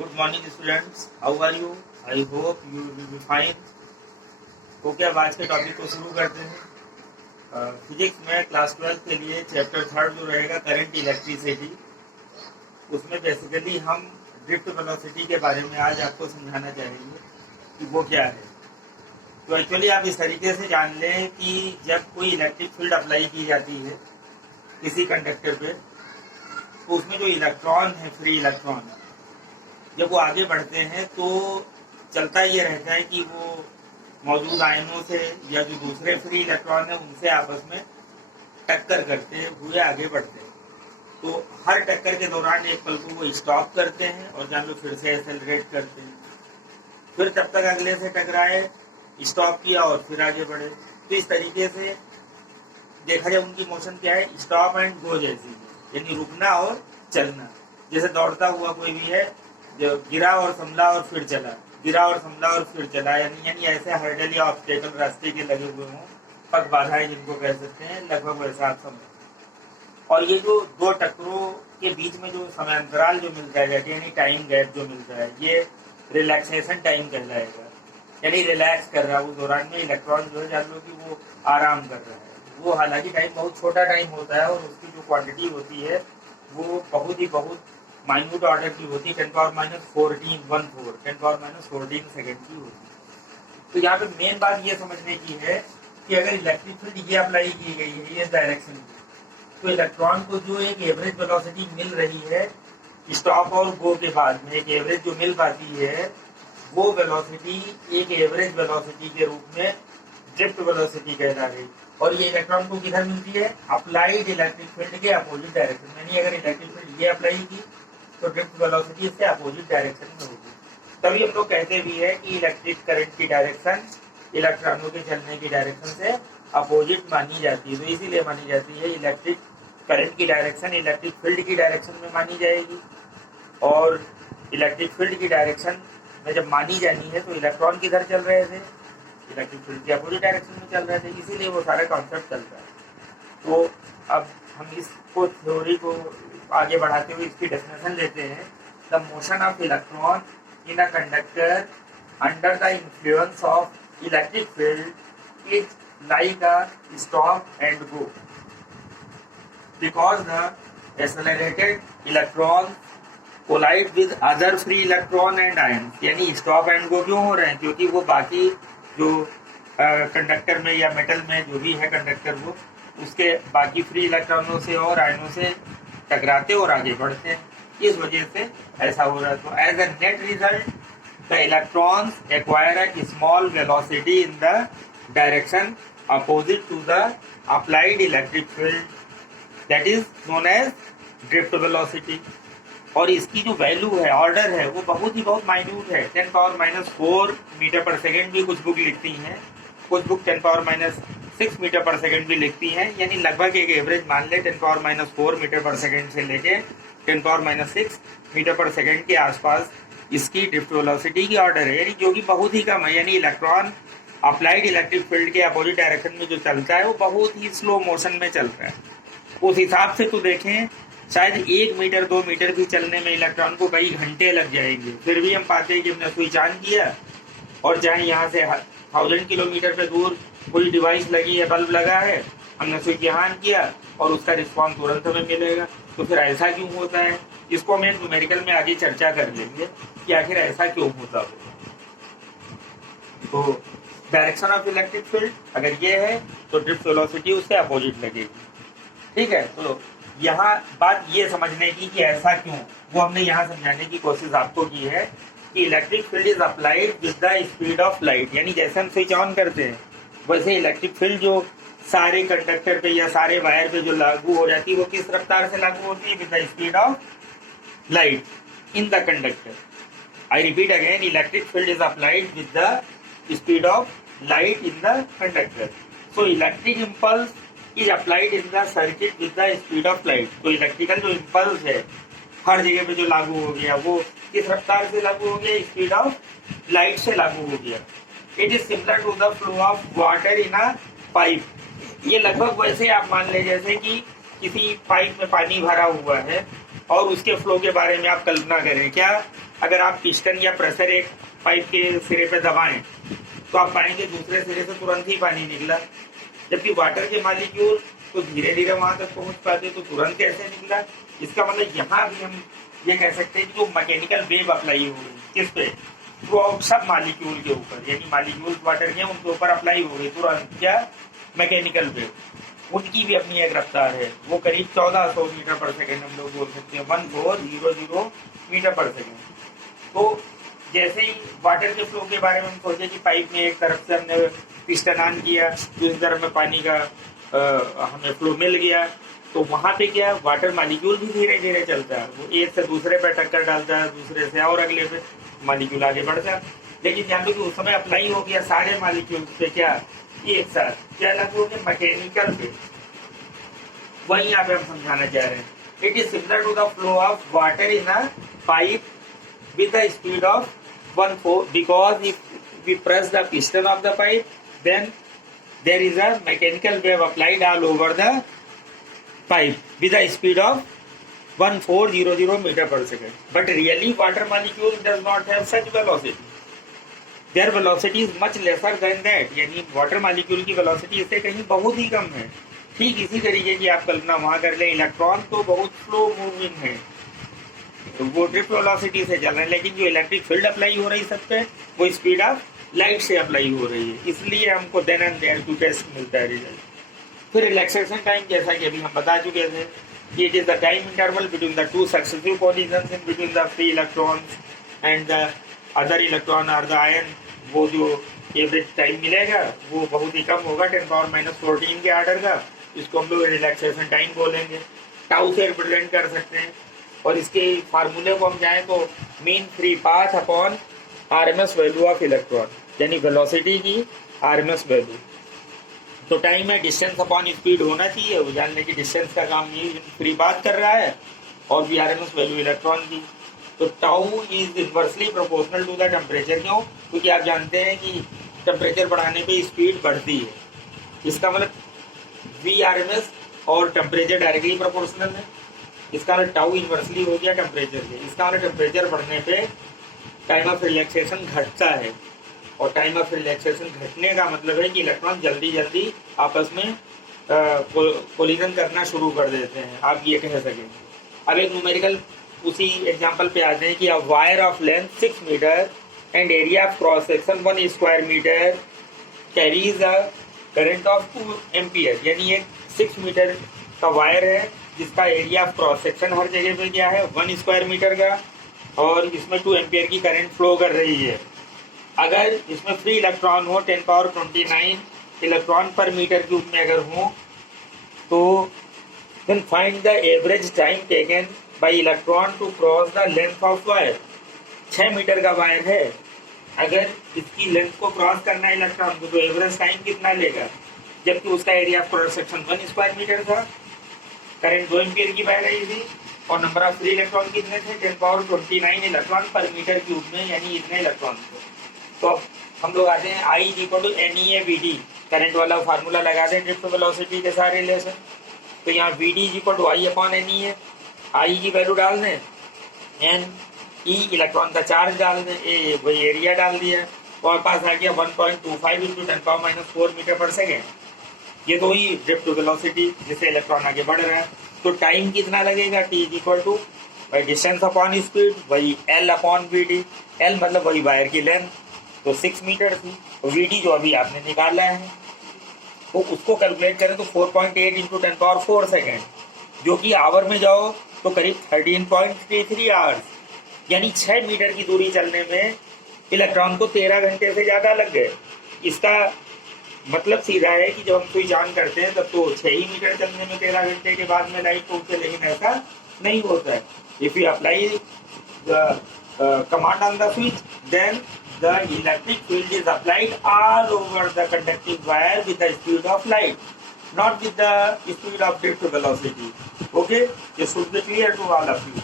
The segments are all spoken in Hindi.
Good morning students, how are you? I hope you will be fine. Okay, अब आज के टॉपिक को शुरू करते हैं। फिजिक्स में क्लास 12 के लिए चैप्टर 3 जो रहेगा करंट इलेक्ट्रिसिटी, उसमें बेसिकली हम ड्रिफ्ट वेलोसिटी के बारे में आज आपको समझाना चाहेंगे कि वो क्या है। तो एक्चुअली आप इस तरीके से जान लें कि जब कोई इलेक्ट्रिक फील्ड अप्लाई की जाती है किसी कंडक्टर पे, तो उसमें जो इलेक्ट्रॉन है, फ्री इलेक्ट्रॉन, जब वो आगे बढ़ते हैं तो चलता ये रहता है कि वो मौजूद आयनों से या जो दूसरे फ्री इलेक्ट्रॉन है उनसे आपस में टक्कर करते हुए आगे बढ़ते हैं। तो हर टक्कर के दौरान एक पल को वो स्टॉप करते हैं और जान लो फिर से एक्सेलरेट करते हैं, फिर तब तक अगले से टकराए, स्टॉप किया और फिर आगे बढ़े। तो इस तरीके से देखा जाए उनकी मोशन क्या है, स्टॉप एंड गो जैसी, यानी रुकना और चलना। जैसे दौड़ता हुआ कोई भी है, जो गिरा और संभला और फिर चला, गिरा और संभला और फिर चला, यानी ऐसे हर्डल या ऑब्स्टेकल रास्ते के लगे हुए हों, पग बाधाएं जिनको कह सकते हैं, लगभग वैसा आप समझ। और ये जो दो टक्करों के बीच में जो समय अंतराल जो मिलता है, यानी टाइम गैप जो मिलता है, ये रिलैक्सेशन टाइम कहलाएगा। यानी रिलैक्स कर रहा है उस दौरान में इलेक्ट्रॉन जो है, जान लो कि वो आराम कर रहा है। वो हालांकि टाइम बहुत छोटा टाइम होता है और उसकी जो क्वांटिटी होती है वो बहुत माइन्यूट ऑर्डर की होती है, 10⁻14 सेकेंड की होती है। तो यहाँ पे मेन बात ये समझने की है कि अगर इलेक्ट्रिक फील्ड ये अप्लाई की गई है ये डायरेक्शन में, तो इलेक्ट्रॉन को जो एक एवरेज वेलोसिटी मिल रही है स्टॉप और गो के बाद में, एक एवरेज जो मिल पाती है, वो वेलोसिटी एक एवरेज वेलोसिटी के रूप में ड्रिफ्ट वेलोसिटी कहला रही। और ये इलेक्ट्रॉन को किधर मिलती है? अप्लाइड इलेक्ट्रिक फील्ड के अपोजिट डायरेक्शन में। यानी अगर इलेक्ट्रिक फील्ड ये अप्लाई की तो ड्रिफ्ट वेलोसिटी इससे अपोजिट डायरेक्शन में होगी। तभी हम लोग कहते भी है कि इलेक्ट्रिक करंट की डायरेक्शन इलेक्ट्रॉनों के चलने की डायरेक्शन से अपोजिट मानी जाती है। तो इसीलिए मानी जाती है इलेक्ट्रिक करंट की डायरेक्शन इलेक्ट्रिक फील्ड की डायरेक्शन में मानी जाएगी। और इलेक्ट्रिक फील्ड की डायरेक्शन में जब मानी जानी है तो इलेक्ट्रॉन किधर चल रहे थे? इलेक्ट्रिक फील्ड के अपोजिट डायरेक्शन में चल रहे थे, इसीलिए वो सारा कॉन्सेप्ट चलता है। तो अब हम इसको थ्योरी को आगे बढ़ाते हुए इसकी डेफिनेशन लेते हैं। The motion of electron in a conductor under the influence of electric field is like a stop and go because the accelerated electron collide with other free electron and ion. यानी स्टॉप एंड गो क्यों हो रहे हैं? क्योंकि वो बाकी जो कंडक्टर में या मेटल में जो भी है कंडक्टर, वो उसके बाकी फ्री इलेक्ट्रॉनों से और आयनों से टकराते और आगे बढ़ते हैं, इस वजह से ऐसा हो रहा है। तो as a net result the electrons acquire a small velocity in the direction opposite to the applied electric field, that is known as drift velocity. और इसकी जो वैल्यू है, ऑर्डर है, वो बहुत माइन्यूट है। 10⁻⁴ मीटर पर सेकेंड भी कुछ बुक लिखती हैं, कुछ बुक 10⁻⁶ मीटर पर सेकेंड भी लिखती हैं। यानी लगभग एक एवरेज मान ले 10⁻⁴ मीटर पर सेकेंड से लेके 10⁻�6 मीटर पर सेकेंड के आसपास इसकी ड्रिफ्ट वेलोसिटी की ऑर्डर है, यानी जो कि बहुत ही कम है। यानी इलेक्ट्रॉन अप्लाइड इलेक्ट्रिक फील्ड के अपोजिट डायरेक्शन में जो चलता है वो बहुत ही स्लो मोशन में चलता है। उस हिसाब से तो देखें, शायद 1 मीटर 2 मीटर भी चलने में इलेक्ट्रॉन को कई घंटे लग जाएंगे। फिर भी हम पाते हैं कि हमने स्विच ऑन किया और चाहे यहाँ से 1000 किलोमीटर पे दूर कोई डिवाइस लगी है, बल्ब लगा है, हमने स्विच यहाँ ऑन किया और उसका रिस्पॉन्स तुरंत हमें मिलेगा। तो फिर ऐसा क्यों होता है? इसको हम न्यूमेरिकल में आगे चर्चा कर लेंगे कि आखिर ऐसा क्यों होता होगा। तो डायरेक्शन ऑफ इलेक्ट्रिक फील्ड अगर ये है तो ड्रिफ्ट वेलोसिटी उससे अपोजिट लगेगी। ठीक है, तो यहाँ बात ये समझने की कि ऐसा क्यों, वो हमने यहाँ समझाने की कोशिश आपको की है कि electric field is applied with the speed of light. यानी जैसे हम स्विच ऑन करते हैं वैसे इलेक्ट्रिक फील्ड जो सारे कंडक्टर पे या सारे वायर पे जो लागू हो जाती है वो किस रफ्तार से लागू होती है? With the speed of light in the conductor. I repeat again, electric field is applied with the speed of light in the conductor. So electric impulse is applied in the circuit with the speed of light। तो इलेक्ट्रिकल जो इम्पल्स है हर जगह पे जो लागू हो गया वो किस रफ्तार से लागू हो गया? स्पीड ऑफ लाइट से लागू हो गया। It is similar to the flow of water in a pipe. ये लगभग वैसे आप मान ले जैसे कि किसी पाइप में पानी भरा हुआ है और उसके फ्लो के बारे में आप कल्पना करें, क्या अगर आप पिस्टन या प्रेशर एक पाइप के सिरे पे दबाएं तो आप पाएंगे दूसरे सिरे से तुरंत ही पानी निकला, जबकि वाटर के मॉलिक्यूल तो धीरे धीरे वहां तक पहुंच पाते, तो तुरंत कैसे निकला। इसका मतलब यहाँ भी हम ये कह सकते हैं कि जो मैकेनिकल वेव अप्लाई हो गई किस पे, थ्रू आउट सब मॉलिक्यूल के ऊपर, यानी मॉलिक्यूल वाटर के उनके ऊपर अप्लाई हो गई तुरंत, क्या मैकेनिकल वेव। उनकी भी अपनी एक रफ्तार है, वो करीब 1400 मीटर पर सेकेंड हम लोग बोल सकते हैं, 1400 मीटर पर सेकेंड। तो जैसे ही वाटर के फ्लो के बारे में हम सोचे कि पाइप में एक तरफ से हमने पिस्टन ऑन किया, दूसरी तरफ में पानी का हमें फ्लो मिल गया, तो वहां पे क्या वाटर मॉलिक्यूल भी धीरे धीरे चलता है, वो एक से दूसरे पे टक्कर डालता है, दूसरे से और अगले पे मॉलिक्यूल आगे बढ़ता है। लेकिन जान लो कि उस समय अप्लाई हो गया सारे मॉलिक्यूल पे, क्या एक साथ, क्या लागू हो गया, मैकेनिकल पे। वही यहाँ पे हम समझाना चाह रहे हैं, it is similar to the flow of water in a pipe with the speed of 1/4, because if we press the piston of the pipe, then there is a mechanical wave applied all over the pipe with a speed of 1400 meter per second. But really water molecule does not have such velocity. Their velocity is much lesser than that. यानी water molecule की velocity इससे कहीं बहुत ही कम है। ठीक इसी तरीके की आप कल्पना वहां कर लें, इलेक्ट्रॉन तो बहुत स्लो मूविंग है, तो वो ड्रिफ्ट वेलोसिटी से चल रहे हैं, लेकिन जो इलेक्ट्रिक फील्ड अप्लाई हो रही सब पे वो स्पीड ऑफ लाइट से अप्लाई हो रही है, इसलिए हमको then and there to test मिलता है रिजल्ट। फिर रिलैक्सेशन टाइम, जैसा कि अभी हम बता चुके थे, it is the time interval between the two successive collisions in between the free electrons and the other electron और द आयन। वो जो एवरेज टाइम मिलेगा वो बहुत ही कम होगा, 10⁻⁻14 के आर्डर का, इसको हम लोग रिलैक्सेशन टाइम बोलेंगे, टाउ से रिप्रेजेंट कर सकते हैं। और इसके फार्मूले को हम जाएं तो mean free path upon RMS value of electron, यानी वेलोसिटी की आरएमएस वैल्यू। तो टाइम है डिस्टेंस अपॉन स्पीड होना चाहिए, वो जानने की डिस्टेंस का काम ये फ्री पाथ कर रहा है, और भी आरएमएस वैल्यू इलेक्ट्रॉन की। तो tau is inversely proportional to the temperature. क्यों? क्योंकि आप जानते हैं कि टेम्परेचर बढ़ाने पे स्पीड बढ़ती है, इसका मतलब वी आरएमएस और टेम्परेचर डायरेक्टली प्रोपोर्शनल है, इसका मतलब टाउ इनवर्सली हो गया टेम्परेचर के, इसका मतलब टेम्परेचर बढ़ने पे टाइम ऑफ रिलैक्सेशन घटता है, और टाइम ऑफ रिलैक्सेशन घटने का मतलब है कि इलेक्ट्रॉन जल्दी जल्दी आपस में कोलिजन करना शुरू कर देते हैं, आप ये कह सकें। अब एक न्यूमेरिकल उसी एग्जांपल पे आते हैं कि a wire of length 6 metre and area of cross section 1 square metre carries a current of 2 ampere. यानी एक 6 मीटर का वायर है जिसका एरिया ऑफ क्रॉस सेक्शन हर जगह पे क्या है 1 स्क्वायर मीटर का, और इसमें 2 एम्पियर की करंट फ्लो कर रही है। अगर इसमें फ्री इलेक्ट्रॉन हो 10⁻29 इलेक्ट्रॉन पर मीटर क्यूब में अगर हो, तो then find the average time taken by electron to cross the length of wire. 6 metre का वायर है, अगर इसकी लेंथ को क्रॉस करना है इलेक्ट्रॉन को, तो एवरेज टाइम कितना लेगा, जबकि उसका area of cross section 1 square metre था, करंट 2 एम्पियर की बह रही थी, और नंबर ऑफ फ्री इलेक्ट्रॉन कितने थे 10⁻29 इलेक्ट्रॉन पर मीटर क्यूब में, यानी इतने इलेक्ट्रॉन थे। तो अब हम लोग आते हैं I = NEA/VD, करंट वाला फार्मूला लगा दें ड्रिफ्ट वेलोसिटी के सारे रिलेशन। तो यहाँ VD = I/NEA, I की वैल्यू डाल दें, N E इलेक्ट्रॉन का चार्ज डाल दें, ए वही एरिया डाल दिया, और पास आ गया 1.25 × 10⁻⁻4 मीटर पर सेकेंड। ये तो ही ड्रिफ्ट वेलोसिटी जिससे इलेक्ट्रॉन आगे बढ़ रहा है। तो टाइम कितना लगेगा, T = वही डिस्टेंस अपॉन स्पीड, वही L/VD। L मतलब वही वायर की लेंथ, तो 6 मीटर थी, तो VD जो अभी आपने निकाला है तो उसको कैलकुलेट करें तो 4.8 × 10⁻4 सेकेंड, जो कि आवर में जाओ तो करीब 13.33 आवर्स, यानी 6 मीटर की दूरी चलने में इलेक्ट्रॉन को 13 घंटे से ज़्यादा लग गए। इसका मतलब सीधा है कि जब हम स्विच ऑन करते हैं तब तो 6 ही मीटर चलने में 13 घंटे के बाद में लाइट पहुंचे, लेकिन ऐसा नहीं होता है। If you apply the command on the switch, then the electric field is applied all over the conducting wire with the speed of light, not with the speed of drift velocity. Okay, ये should be clear to all of you.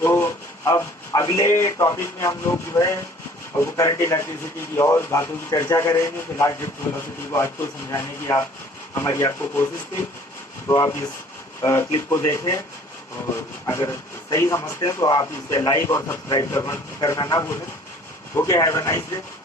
तो अब अगले टॉपिक में हम लोग जो है वो करंट इलेक्ट्रिसिटी की और बातों की चर्चा करेंगे। फिलहाल ड्रिफ्ट वेलोसिटी को आज को समझाने की हमारी आपको कोशिश थी, तो आप इस क्लिप को देखें और अगर सही समझते हैं तो आप इसे लाइक और सब्सक्राइब करना ना भूलें। Okay, have a nice day.